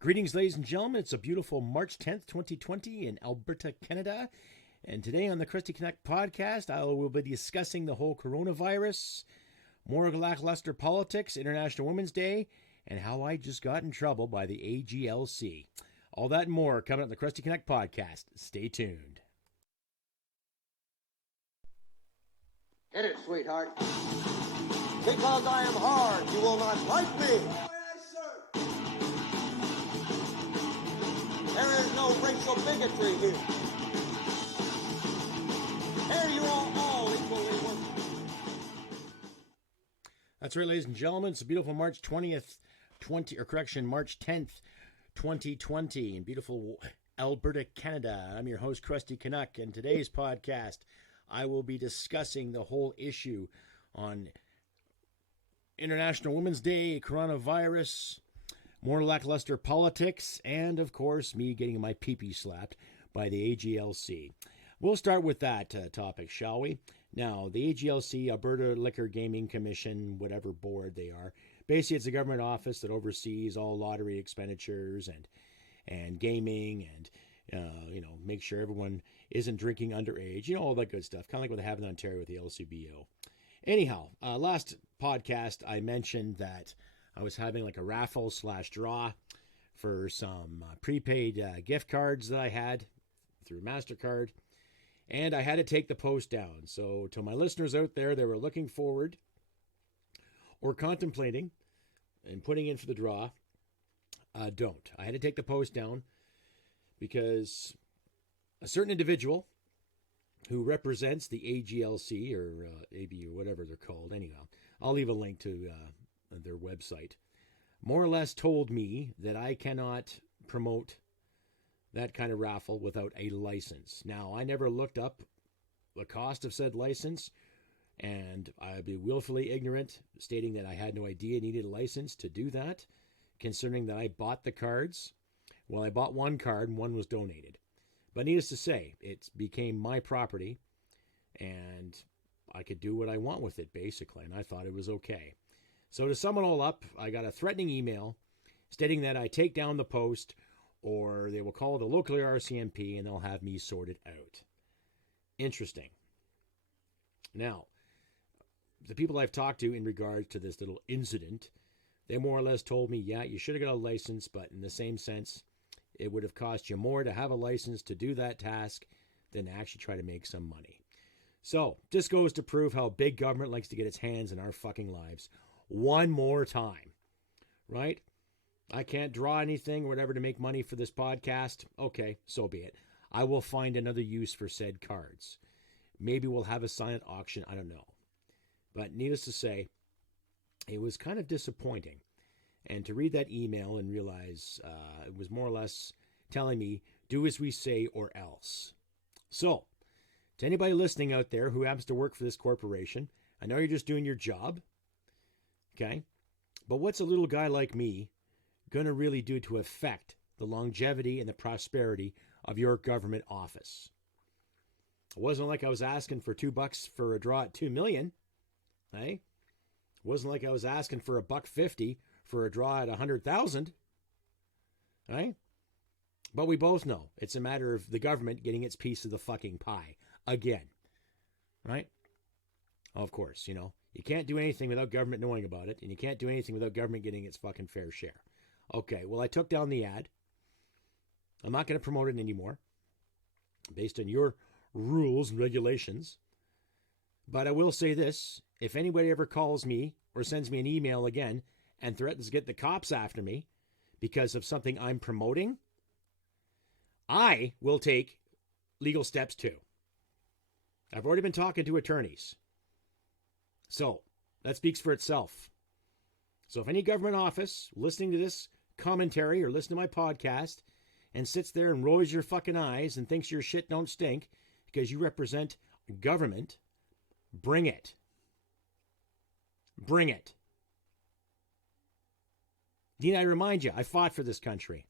Greetings, ladies and gentlemen. It's a beautiful March 10th, 2020 in Alberta, Canada. And today on the CrustyCanuck podcast, I will be discussing the whole coronavirus, more lackluster politics, International Women's Day, and how I just got in trouble by the A.G.L.C. All that and more coming up on the CrustyCanuck podcast. Stay tuned. Get it, sweetheart. Because I am hard, you will not like me. There is no racial bigotry here. Here you are all equally worthy. That's right, ladies and gentlemen. It's a beautiful March 20th, March 10th, 2020 in beautiful Alberta, Canada. I'm your host, CrustyCanuck, and today's podcast, I will be discussing the whole issue on International Women's Day, coronavirus, more lackluster politics, and, of course, me getting my pee-pee slapped by the A.G.L.C. We'll start with that topic, shall we? Now, the A.G.L.C., Alberta Liquor Gaming Commission, whatever board they are, basically it's a government office that oversees all lottery expenditures and gaming and, make sure everyone isn't drinking underage, all that good stuff, kind of like what they have in Ontario with the LCBO. Anyhow, last podcast I mentioned that I was having like a raffle / draw for some prepaid gift cards that I had through MasterCard. And I had to take the post down. So to my listeners out there that were looking forward or contemplating and putting in for the draw, don't. I had to take the post down because a certain individual who represents the A.G.L.C. or AB or whatever they're called. Anyhow, I'll leave a link to their website, more or less told me that I cannot promote that kind of raffle without a license. Now, I never looked up the cost of said license, and I'd be willfully ignorant, stating that I had no idea I needed a license to do that, concerning that I bought the cards. Well, I bought one card and one was donated. But needless to say, it became my property, and I could do what I want with it, basically, and I thought it was okay. So to sum it all up, I got a threatening email stating that I take down the post or they will call the local RCMP and they'll have me sorted out. Interesting. Now, the people I've talked to in regards to this little incident, they more or less told me, yeah, you should have got a license, but in the same sense, it would have cost you more to have a license to do that task than to actually try to make some money. So, this goes to prove how big government likes to get its hands in our fucking lives. One more time, right? I can't draw anything or whatever to make money for this podcast. Okay, so be it. I will find another use for said cards. Maybe we'll have a silent auction. I don't know. But needless to say, it was kind of disappointing. And to read that email and realize it was more or less telling me, do as we say or else. So, to anybody listening out there who happens to work for this corporation, I know you're just doing your job. Okay, but what's a little guy like me going to really do to affect the longevity and the prosperity of your government office? It wasn't like I was asking for $2 for a draw at 2 million. Hey, it wasn't like I was asking for $1.50 for a draw at 100,000. Hey, but we both know it's a matter of the government getting its piece of the fucking pie again, right? Of course, you can't do anything without government knowing about it, and you can't do anything without government getting its fucking fair share. Okay, well, I took down the ad. I'm not going to promote it anymore, based on your rules and regulations. But I will say this. If anybody ever calls me or sends me an email again and threatens to get the cops after me because of something I'm promoting, I will take legal steps too. I've already been talking to attorneys. So, that speaks for itself. So if any government office listening to this commentary or listening to my podcast and sits there and rolls your fucking eyes and thinks your shit don't stink because you represent government, bring it. Bring it. Need I remind you, I fought for this country.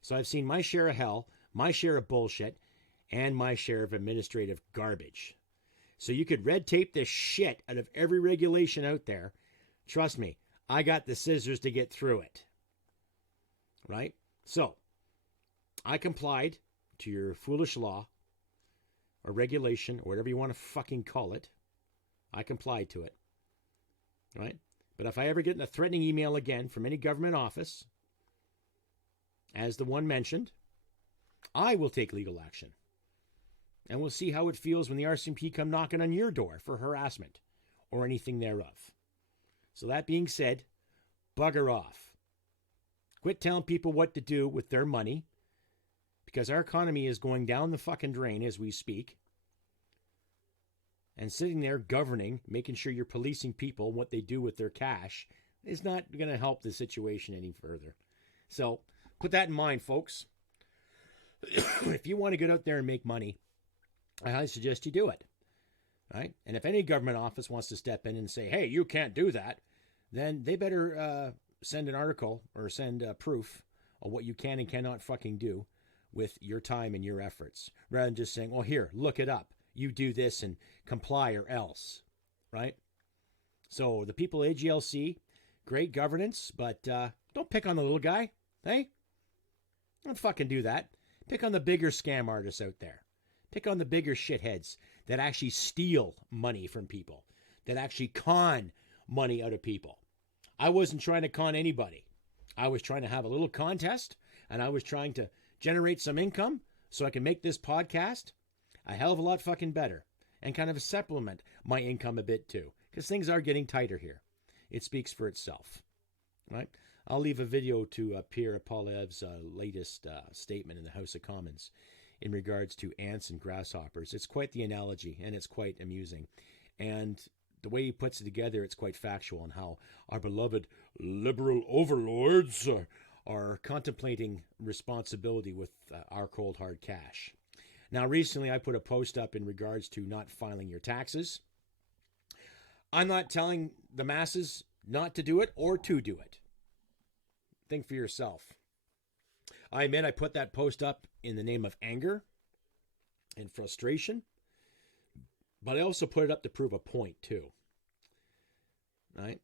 So I've seen my share of hell, my share of bullshit, and my share of administrative garbage. So you could red tape the shit out of every regulation out there. Trust me, I got the scissors to get through it. Right? So, I complied to your foolish law or regulation or whatever you want to fucking call it. I complied to it. Right? But if I ever get a threatening email again from any government office, as the one mentioned, I will take legal action. And we'll see how it feels when the RCMP come knocking on your door for harassment or anything thereof. So that being said, bugger off. Quit telling people what to do with their money, because our economy is going down the fucking drain as we speak. And sitting there governing, making sure you're policing people and what they do with their cash is not going to help the situation any further. So put that in mind, folks. If you want to get out there and make money, I highly suggest you do it. Right? And if any government office wants to step in and say, hey, you can't do that, then they better send an article or send proof of what you can and cannot fucking do with your time and your efforts, rather than just saying, well, here, look it up. You do this and comply or else, right? So the people at A.G.L.C, great governance, but don't pick on the little guy, hey? Don't fucking do that. Pick on the bigger scam artists out there. Pick on the bigger shitheads that actually steal money from people, that actually con money out of people. I wasn't trying to con anybody. I was trying to have a little contest, and I was trying to generate some income so I can make this podcast a hell of a lot fucking better and kind of supplement my income a bit too, because things are getting tighter here. It speaks for itself, right? I'll leave a video to Pierre Poilievre's latest statement in the House of Commons in regards to ants and grasshoppers. It's quite the analogy, and it's quite amusing. And the way he puts it together, it's quite factual on how our beloved liberal overlords are contemplating responsibility with our cold hard cash. Now, recently I put a post up in regards to not filing your taxes. I'm not telling the masses not to do it or to do it. Think for yourself. I admit I put that post up in the name of anger and frustration, but I also put it up to prove a point too. Right?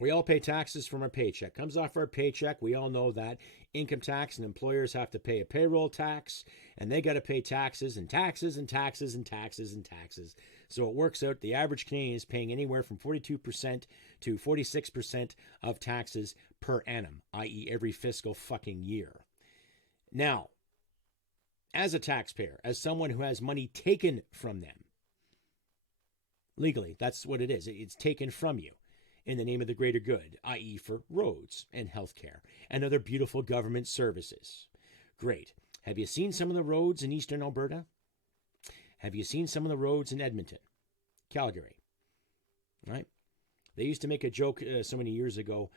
We all pay taxes from our paycheck. Comes off our paycheck. We all know that. Income tax, and employers have to pay a payroll tax, and they got to pay taxes and taxes and taxes and taxes and taxes. So it works out the average Canadian is paying anywhere from 42% to 46% of taxes per annum, i.e. every fiscal fucking year. Now, as a taxpayer, as someone who has money taken from them, legally, that's what it is. It's taken from you in the name of the greater good, i.e. for roads and healthcare and other beautiful government services. Great. Have you seen some of the roads in eastern Alberta? Have you seen some of the roads in Edmonton, Calgary? Right? They used to make a joke so many years ago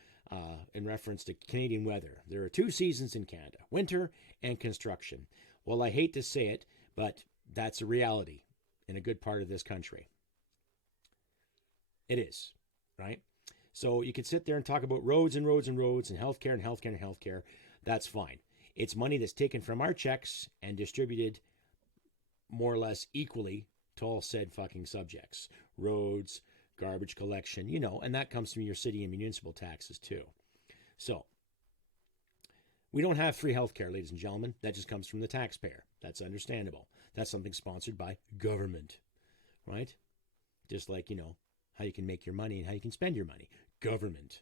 in reference to Canadian weather. There are two seasons in Canada, winter and construction. Well, I hate to say it, but that's a reality in a good part of this country. It is, right? So you can sit there and talk about roads and roads and roads and healthcare and healthcare and healthcare. That's fine. It's money that's taken from our checks and distributed more or less equally to all said fucking subjects. Roads, garbage collection, you know, and that comes from your city and municipal taxes too. So we don't have free healthcare, ladies and gentlemen. That just comes from the taxpayer. That's understandable. That's something sponsored by government, right? Just like, you know, how you can make your money and how you can spend your money. Government,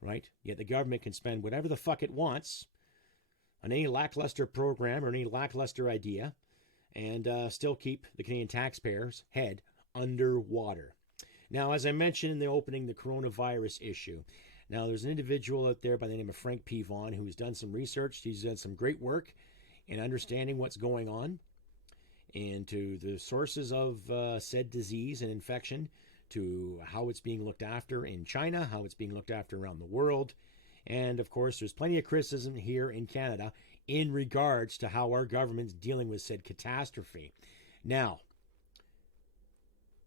right? Yet the government can spend whatever the fuck it wants on any lackluster program or any lackluster idea and still keep the Canadian taxpayer's head underwater. Now, as I mentioned in the opening, the coronavirus issue. Now, there's an individual out there by the name of Frank P. Vaughan who's done some research. He's done some great work in understanding what's going on and to the sources of said disease and infection, to how it's being looked after in China, how it's being looked after around the world. And of course, there's plenty of criticism here in Canada in regards to how our government's dealing with said catastrophe. Now,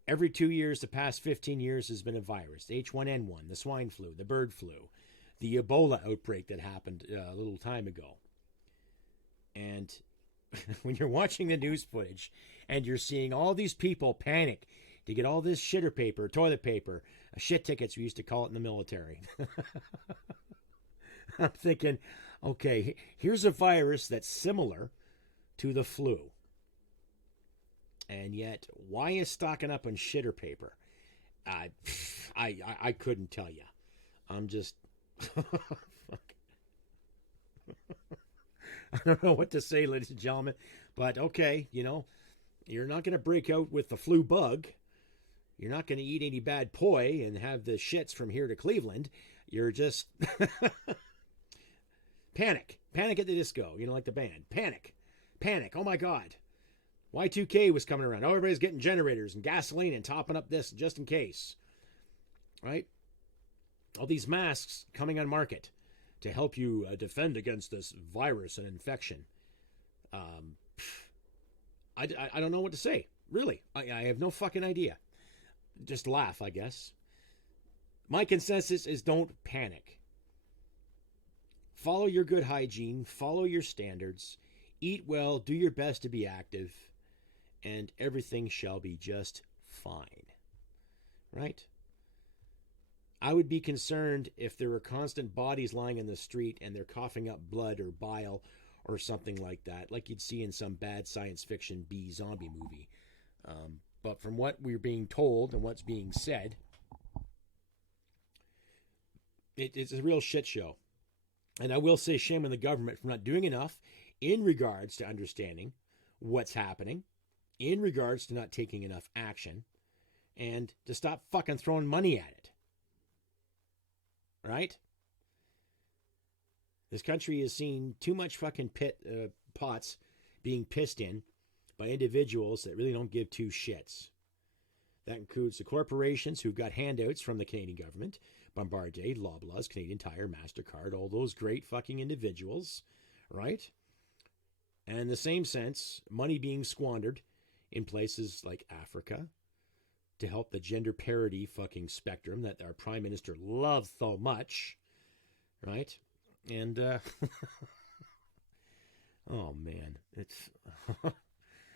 every 2 years, the past 15 years, has been a virus. The H1N1, the swine flu, the bird flu, the Ebola outbreak that happened a little time ago. And when you're watching the news footage and you're seeing all these people panic to get all this shitter paper, toilet paper, shit tickets, we used to call it in the military. I'm thinking, Okay, here's a virus that's similar to the flu. And yet, why is stocking up on shitter paper? I couldn't tell you. I'm just... I don't know what to say, ladies and gentlemen. But okay, you know, you're not going to break out with the flu bug. You're not going to eat any bad poi and have the shits from here to Cleveland. You're just... Panic. Panic at the Disco. You know, like the band. Panic. Panic. Oh, my God. Y2K was coming around. Oh, everybody's getting generators and gasoline and topping up this just in case. Right? All these masks coming on market to help you defend against this virus and infection. I don't know what to say. Really. I have no fucking idea. Just laugh, I guess. My consensus is don't panic. Follow your good hygiene. Follow your standards. Eat well. Do your best to be active. And everything shall be just fine. Right? I would be concerned if there were constant bodies lying in the street and they're coughing up blood or bile or something like that, like you'd see in some bad science fiction B zombie movie. But from what we're being told and what's being said, it's a real shit show. And I will say shame on the government for not doing enough in regards to understanding what's happening, in regards to not taking enough action, and to stop fucking throwing money at it. Right? This country has seen too much fucking pots being pissed in by individuals that really don't give two shits. That includes the corporations who've got handouts from the Canadian government, Bombardier, Loblaws, Canadian Tire, MasterCard, all those great fucking individuals, right? And in the same sense, money being squandered in places like Africa to help the gender parity fucking spectrum that our Prime Minister loves so much, right? And, oh man, it's,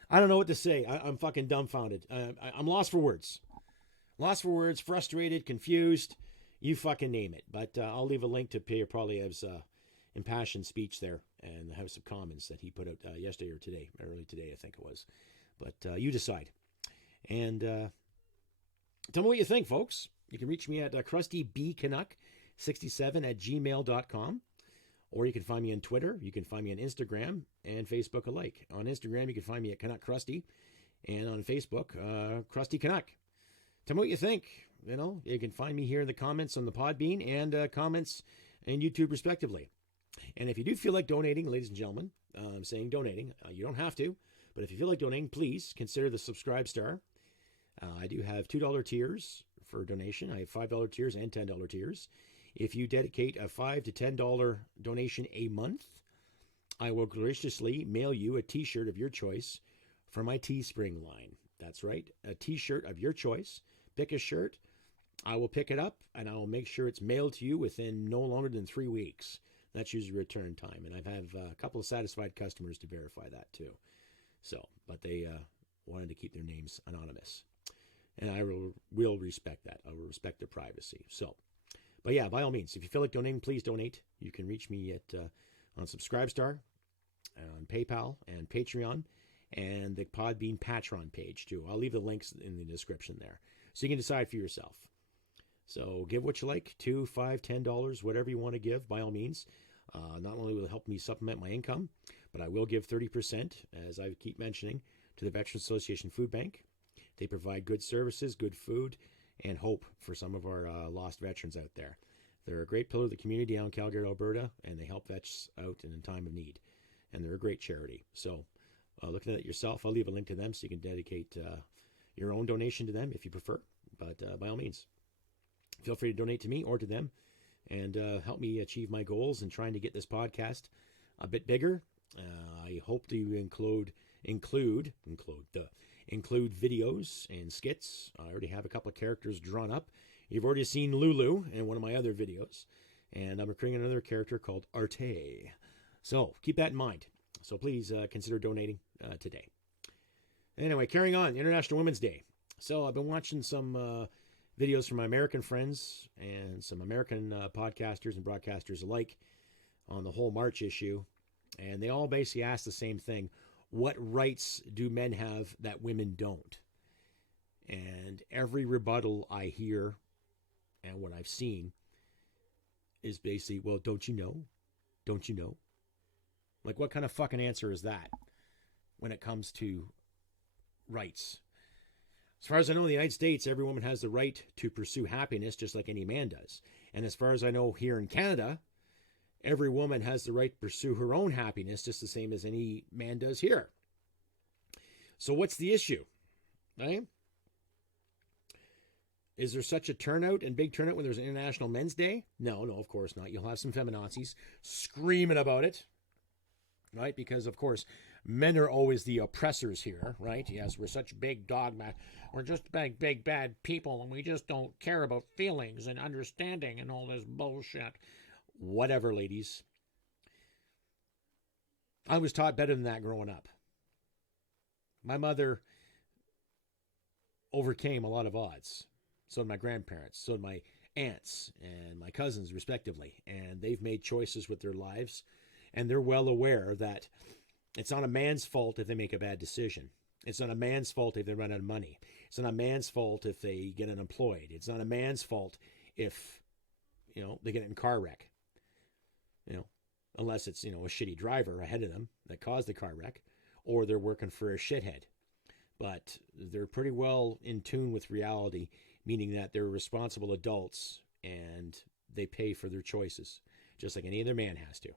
I don't know what to say. I'm fucking dumbfounded. I'm lost for words. Lost for words, frustrated, confused, you fucking name it. But I'll leave a link to Pierre Poilievre's impassioned speech there and the House of Commons that he put out yesterday or today, early today, I think it was. But you decide. And tell me what you think, folks. You can reach me at CrustyBCanuck67@gmail.com. Or you can find me on Twitter. You can find me on Instagram and Facebook alike. On Instagram, you can find me at Canuck Krusty. And on Facebook, CrustyCanuck. Tell me what you think. You know, you can find me here in the comments on the Podbean and comments and YouTube, respectively. And if you do feel like donating, ladies and gentlemen, I'm saying donating. You don't have to. But if you feel like donating, please consider the Subscribe Star. I do have $2 tiers for donation. I have $5 tiers and $10 tiers. If you dedicate a $5 to $10 donation a month, I will graciously mail you a t-shirt of your choice for my Teespring line. That's right, a t-shirt of your choice. Pick a shirt. I will pick it up, and I will make sure it's mailed to you within no longer than 3 weeks. That's usually return time, and I've had a couple of satisfied customers to verify that too. So, but they wanted to keep their names anonymous. And I will respect that. I will respect their privacy. So, but yeah, by all means, if you feel like donating, please donate. You can reach me at on Subscribestar, on PayPal and Patreon, and the Podbean Patreon page too. I'll leave the links in the description there, so you can decide for yourself. So give what you like, $2, $5, $10, whatever you want to give, by all means. Not only will it help me supplement my income, but I will give 30%, as I keep mentioning, to the Veterans Association Food Bank. They provide good services, good food, and hope for some of our lost veterans out there. They're a great pillar of the community down in Calgary, Alberta, and they help vets out in a time of need. And they're a great charity. So looking at it yourself, I'll leave a link to them so you can dedicate your own donation to them if you prefer. But by all means, feel free to donate to me or to them and help me achieve my goals in trying to get this podcast a bit bigger. I hope to include videos and skits. I already have a couple of characters drawn up. You've already seen Lulu in one of my other videos. And I'm creating another character called Arte. So keep that in mind. So please consider donating today. Anyway, carrying on, International Women's Day. So I've been watching some videos from my American friends and some American podcasters and broadcasters alike on the whole March issue, and they all basically ask the same thing. What rights do men have that women don't? And every rebuttal I hear and what I've seen is basically, well, don't you know? Don't you know? Like, what kind of fucking answer is that when it comes to rights? As far as I know, in the United States, every woman has the right to pursue happiness just like any man does. And as far as I know, here in Canada, every woman has the right to pursue her own happiness just the same as any man does here. So what's the issue? Right? Is there such a turnout and big turnout when there's an International Men's Day? No, of course not. You'll have some feminazis screaming about it, right? Because, of course, men are always the oppressors here, right? Yes, we're such big dogma. We're just big, bad people, and we just don't care about feelings and understanding and all this bullshit. Whatever, ladies. I was taught better than that growing up. My mother overcame a lot of odds. So did my grandparents. So did my aunts and my cousins, respectively. And they've made choices with their lives. And they're well aware that it's not a man's fault if they make a bad decision. It's not a man's fault if they run out of money. It's not a man's fault if they get unemployed. It's not a man's fault if, they get in a car wreck. Unless it's, a shitty driver ahead of them that caused the car wreck, or they're working for a shithead. But they're pretty well in tune with reality, meaning that they're responsible adults and they pay for their choices, just like any other man has to.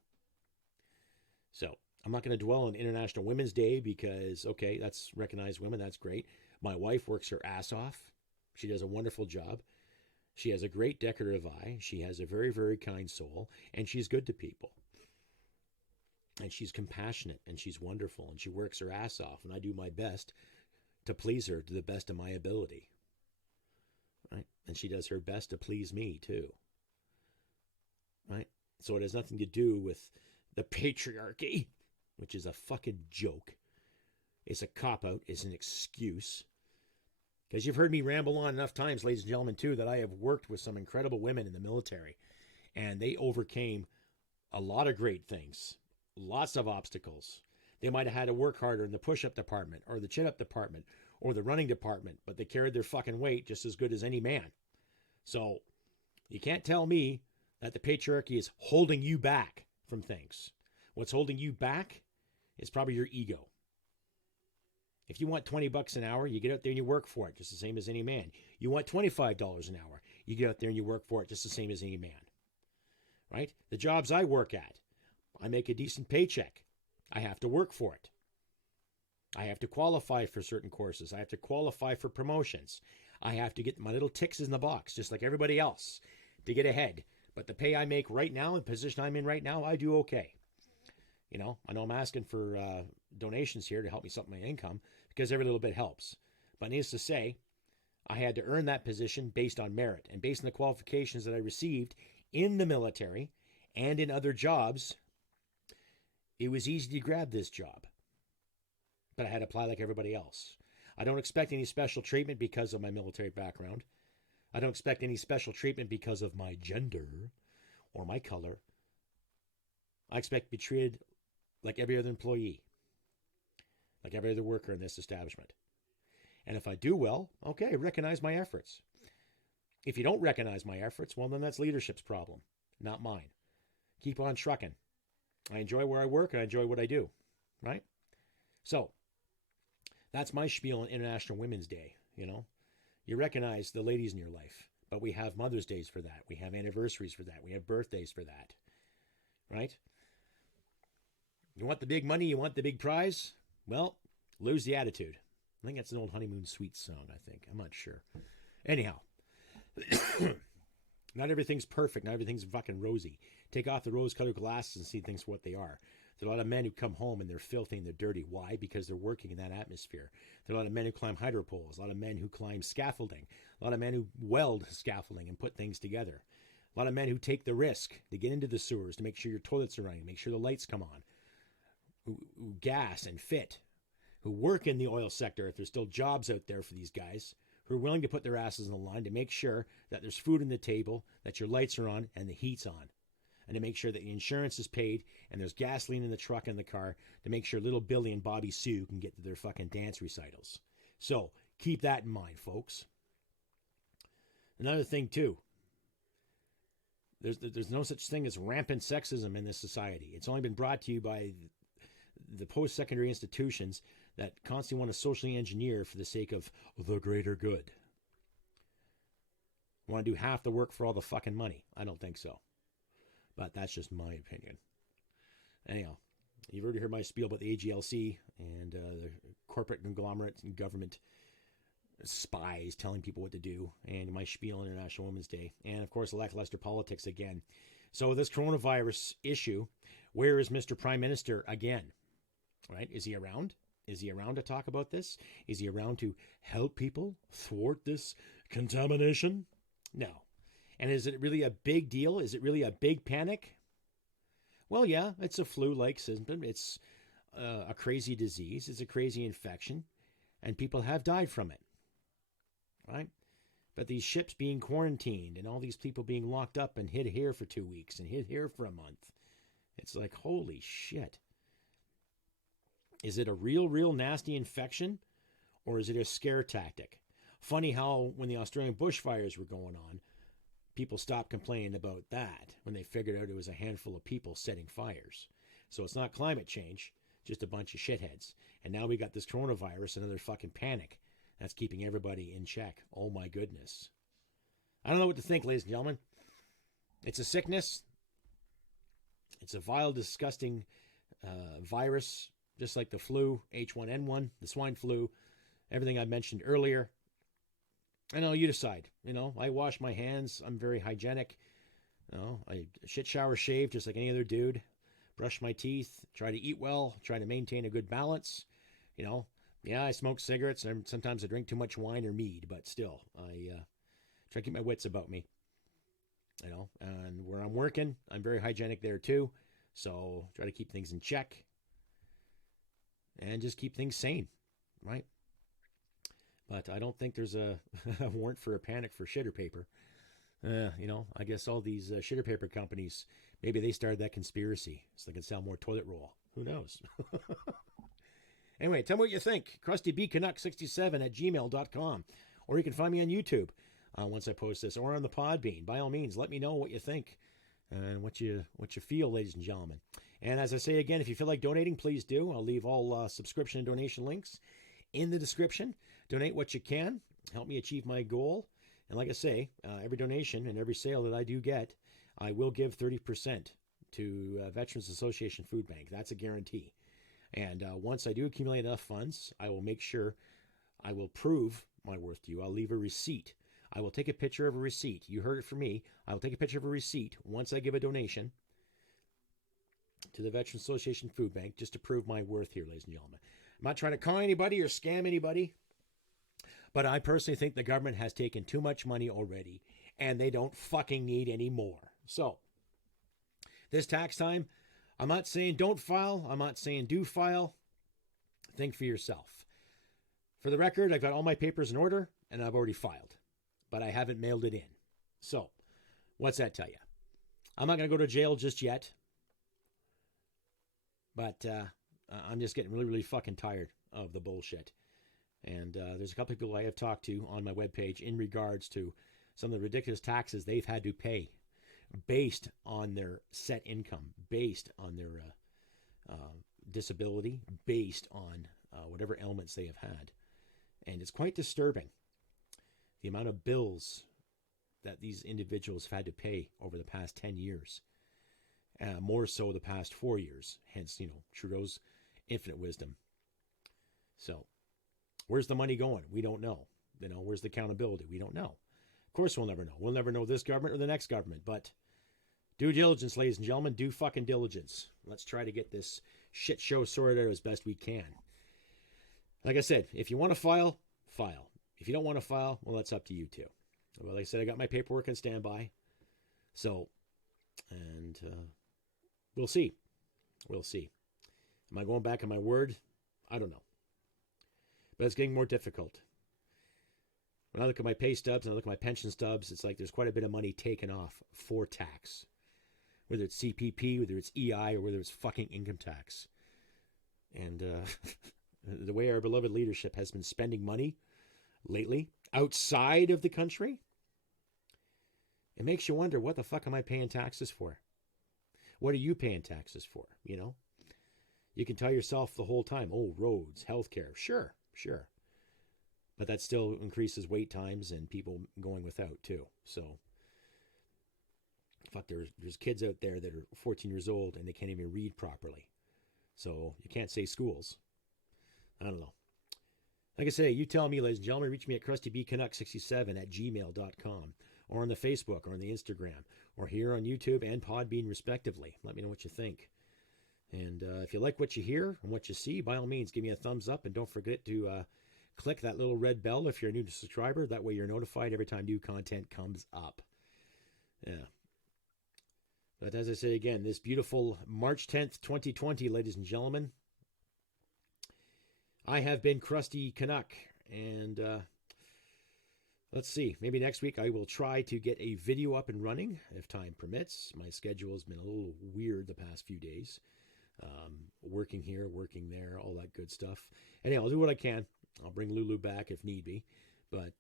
So I'm not going to dwell on International Women's Day because, okay, that's recognized women. That's great. My wife works her ass off. She does a wonderful job. She has a great decorative eye. She has a very, very kind soul, and she's good to people. And she's compassionate, and she's wonderful, and she works her ass off, and I do my best to please her to the best of my ability. Right? And she does her best to please me, too. Right? So it has nothing to do with the patriarchy, which is a fucking joke. It's a cop-out. It's an excuse. Because you've heard me ramble on enough times, ladies and gentlemen, too, that I have worked with some incredible women in the military. And they overcame a lot of great things. Lots of obstacles. They might have had to work harder in the push-up department or the chin-up department or the running department, but they carried their fucking weight just as good as any man. So you can't tell me that the patriarchy is holding you back from things. What's holding you back is probably your ego. If you want $20 an hour, you get out there and you work for it just the same as any man. You want $25 an hour, you get out there and you work for it just the same as any man. Right? The jobs I work at, I make a decent paycheck. I have to work for it. I have to qualify for certain courses. I have to qualify for promotions. I have to get my little ticks in the box, just like everybody else, to get ahead. But the pay I make right now, and the position I'm in right now, I do okay. I know I'm asking for donations here to help me supplement my income because every little bit helps. But needless to say, I had to earn that position based on merit and based on the qualifications that I received in the military and in other jobs. It was easy to grab this job, but I had to apply like everybody else. I don't expect any special treatment because of my military background. I don't expect any special treatment because of my gender or my color. I expect to be treated like every other employee, like every other worker in this establishment. And if I do well, okay, recognize my efforts. If you don't recognize my efforts, well, then that's leadership's problem, not mine. Keep on trucking. I enjoy where I work and I enjoy what I do, right? So that's my spiel on International Women's Day. You recognize the ladies in your life, but we have Mother's Days for that. We have anniversaries for that. We have birthdays for that, right? You want the big money? You want the big prize? Well, lose the attitude. I think that's an old Honeymoon Suite song, I think. I'm not sure. Anyhow, not everything's perfect. Not everything's fucking rosy. Take off the rose-colored glasses and see things for what they are. There are a lot of men who come home and they're filthy and they're dirty. Why? Because they're working in that atmosphere. There are a lot of men who climb hydro poles, a lot of men who climb scaffolding, a lot of men who weld scaffolding and put things together. A lot of men who take the risk to get into the sewers to make sure your toilets are running, make sure the lights come on, who gas and fit, who work in the oil sector if there's still jobs out there for these guys, who are willing to put their asses on the line to make sure that there's food on the table, that your lights are on, and the heat's on. and to make sure that the insurance is paid and there's gasoline in the truck and the car to make sure little Billy and Bobby Sue can get to their fucking dance recitals. So keep that in mind, folks. Another thing, too. There's no such thing as rampant sexism in this society. It's only been brought to you by the post-secondary institutions that constantly want to socially engineer for the sake of the greater good. Want to do half the work for all the fucking money? I don't think so. But that's just my opinion. Anyhow, you've already heard my spiel about the A.G.L.C. and the corporate conglomerate and government spies telling people what to do, and my spiel on International Women's Day, and of course lackluster politics again. So this coronavirus issue, where is Mr. Prime Minister again? Right? Is he around? Is he around to talk about this? Is he around to help people thwart this contamination? No. And is it really a big deal? Is it really a big panic? Well, yeah, it's a flu-like symptom. It's a crazy disease. It's a crazy infection, and people have died from it. Right? But these ships being quarantined and all these people being locked up and hid here for 2 weeks and hid here for a month. It's like, holy shit. Is it a real nasty infection, or is it a scare tactic? Funny how when the Australian bushfires were going on, people stopped complaining about that when they figured out it was a handful of people setting fires. So it's not climate change, just a bunch of shitheads. And now we got this coronavirus, another fucking panic. That's keeping everybody in check. Oh my goodness. I don't know what to think, ladies and gentlemen. It's a sickness. It's a vile, disgusting virus, just like the flu, H1N1, the swine flu, everything I mentioned earlier. I know, you decide. I wash my hands. I'm very hygienic. I shit, shower, shave just like any other dude. Brush my teeth. Try to eat well. Try to maintain a good balance. Yeah, I smoke cigarettes, and sometimes I drink too much wine or mead, but still, I try to keep my wits about me. And where I'm working, I'm very hygienic there too. So try to keep things in check and just keep things sane, right? But I don't think there's a warrant for a panic for shitter paper. I guess all these shitter paper companies, maybe they started that conspiracy so they can sell more toilet roll. Who knows? Anyway, tell me what you think. CrustyBCanuck67@gmail.com. Or you can find me on YouTube once I post this, or on the Podbean. By all means, let me know what you think and what you feel, ladies and gentlemen. And as I say again, if you feel like donating, please do. I'll leave all subscription and donation links in the description. Donate what you can. Help me achieve my goal. And like I say, every donation and every sale that I do get, I will give 30% to Veterans Association Food Bank. That's a guarantee. And once I do accumulate enough funds, I will make sure I will prove my worth to you. I'll leave a receipt. I will take a picture of a receipt. You heard it from me. I will take a picture of a receipt once I give a donation to the Veterans Association Food Bank just to prove my worth here, ladies and gentlemen. I'm not trying to con anybody or scam anybody, but I personally think the government has taken too much money already, and they don't fucking need any more. So, this tax time, I'm not saying don't file. I'm not saying do file. Think for yourself. For the record, I've got all my papers in order, and I've already filed, but I haven't mailed it in. So, what's that tell you? I'm not going to go to jail just yet, but I'm just getting really fucking tired of the bullshit. And there's a couple of people I have talked to on my webpage in regards to some of the ridiculous taxes they've had to pay based on their set income, based on their disability, based on whatever ailments they have had. And it's quite disturbing, the amount of bills that these individuals have had to pay over the past 10 years. More so the past 4 years. Hence, Trudeau's infinite wisdom. So, where's the money going? We don't know. Where's the accountability? We don't know. Of course we'll never know. We'll never know this government or the next government. But due diligence, ladies and gentlemen. Do fucking diligence. Let's try to get this shit show sorted out as best we can. Like I said, if you want to file, file. If you don't want to file, well, that's up to you too. Well, like I said, I got my paperwork on standby. So, and we'll see. We'll see. Am I going back on my word? I don't know. But it's getting more difficult. When I look at my pay stubs and I look at my pension stubs, it's like there's quite a bit of money taken off for tax. whether it's CPP, whether it's EI, or whether it's fucking income tax. And the way our beloved leadership has been spending money lately outside of the country, it makes you wonder, what the fuck am I paying taxes for? What are you paying taxes for? You know, you can tell yourself the whole time, oh, roads, healthcare, sure. But that still increases wait times and people going without too. So, fuck, there's kids out there that are 14 years old and they can't even read properly. So you can't say schools. I don't know. Like I say, you tell me, ladies and gentlemen. Reach me at CrustyBCanuck67@gmail.com, or on the Facebook, or on the Instagram, or here on YouTube and Podbean, respectively. Let me know what you think. And if you like what you hear and what you see, by all means, give me a thumbs up. And don't forget to click that little red bell if you're a new subscriber. That way you're notified every time new content comes up. Yeah. But as I say again, this beautiful March 10th, 2020, ladies and gentlemen, I have been CrustyCanuck. And let's see, maybe next week I will try to get a video up and running if time permits. My schedule has been a little weird the past few days. Working here, working there, all that good stuff. Anyhow, I'll do what I can. I'll bring Lulu back if need be. But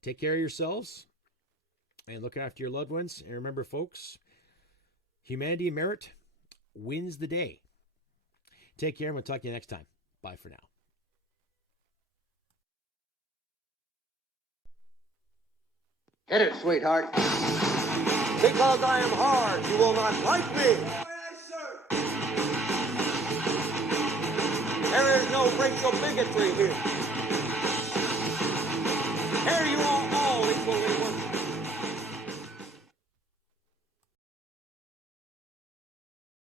take care of yourselves and look after your loved ones. And remember, folks, humanity and merit wins the day. Take care, and we'll talk to you next time. Bye for now. Hit it, sweetheart. Because I am hard, you will not like me. There is no racial bigotry here. Here you are all equally